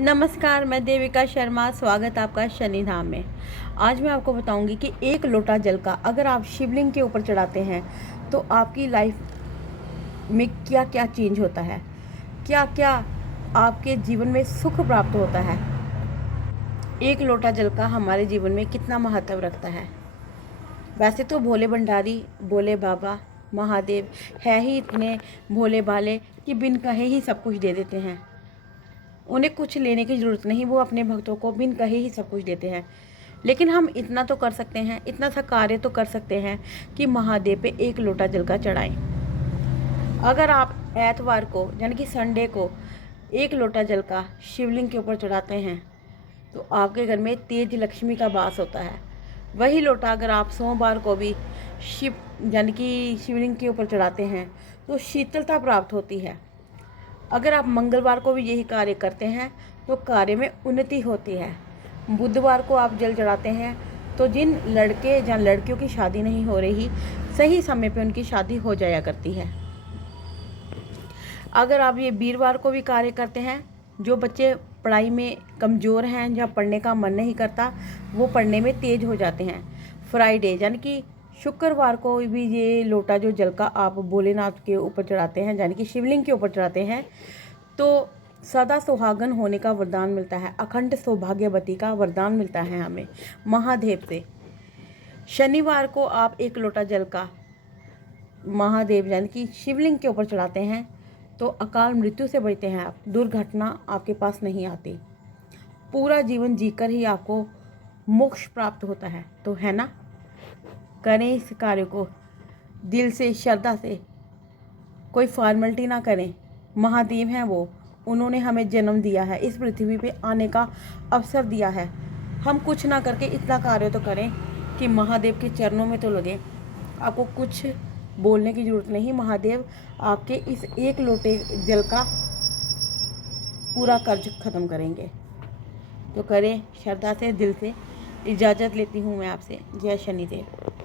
नमस्कार, मैं देविका शर्मा। स्वागत आपका शनि धाम में। आज मैं आपको बताऊंगी कि एक लोटा जल का अगर आप शिवलिंग के ऊपर चढ़ाते हैं तो आपकी लाइफ में क्या क्या चेंज होता है, क्या क्या आपके जीवन में सुख प्राप्त होता है। एक लोटा जल का हमारे जीवन में कितना महत्व रखता है। वैसे तो भोले भंडारी, भोले बाबा, महादेव है ही इतने भोले भाले कि बिन कहे ही सब कुछ दे देते हैं। उन्हें कुछ लेने की ज़रूरत नहीं, वो अपने भक्तों को बिन कहे ही सब कुछ देते हैं। लेकिन हम इतना तो कर सकते हैं, इतना सा कार्य तो कर सकते हैं कि महादेव पे एक लोटा जल का चढ़ाएं। अगर आप एतवार को यानी कि संडे को एक लोटा जल का शिवलिंग के ऊपर चढ़ाते हैं तो आपके घर में तेज लक्ष्मी का वास होता है। वही लोटा अगर आप सोमवार को भी शिव यानी कि शिवलिंग के ऊपर चढ़ाते हैं तो शीतलता प्राप्त होती है। अगर आप मंगलवार को भी यही कार्य करते हैं तो कार्य में उन्नति होती है। बुधवार को आप जल चढ़ाते हैं तो जिन लड़के या लड़कियों की शादी नहीं हो रही, सही समय पे उनकी शादी हो जाया करती है। अगर आप ये वीरवार को भी कार्य करते हैं, जो बच्चे पढ़ाई में कमज़ोर हैं या पढ़ने का मन नहीं करता, वो पढ़ने में तेज हो जाते हैं। फ्राइडे यानी कि शुक्रवार को भी ये लोटा जो जल का आप भोलेनाथ के ऊपर चढ़ाते हैं यानी कि शिवलिंग के ऊपर चढ़ाते हैं तो सदा सुहागन होने का वरदान मिलता है, अखंड सौभाग्यवती का वरदान मिलता है हमें महादेव से। शनिवार को आप एक लोटा जल का महादेव यानी कि शिवलिंग के ऊपर चढ़ाते हैं तो अकाल मृत्यु से बचते हैं आप, दुर्घटना आपके पास नहीं आती। पूरा जीवन जीकर ही आपको मोक्ष प्राप्त होता है। तो है ना, करें इस कार्य को दिल से, श्रद्धा से, कोई फॉर्मेलिटी ना करें। महादेव हैं वो, उन्होंने हमें जन्म दिया है, इस पृथ्वी पे आने का अवसर दिया है। हम कुछ ना करके इतना कार्य तो करें कि महादेव के चरणों में तो लगे। आपको कुछ बोलने की ज़रूरत नहीं, महादेव आपके इस एक लोटे जल का पूरा कर्ज ख़त्म करेंगे। तो करें श्रद्धा से, दिल से। इजाज़त लेती हूँ मैं आपसे। जय शनिदेव।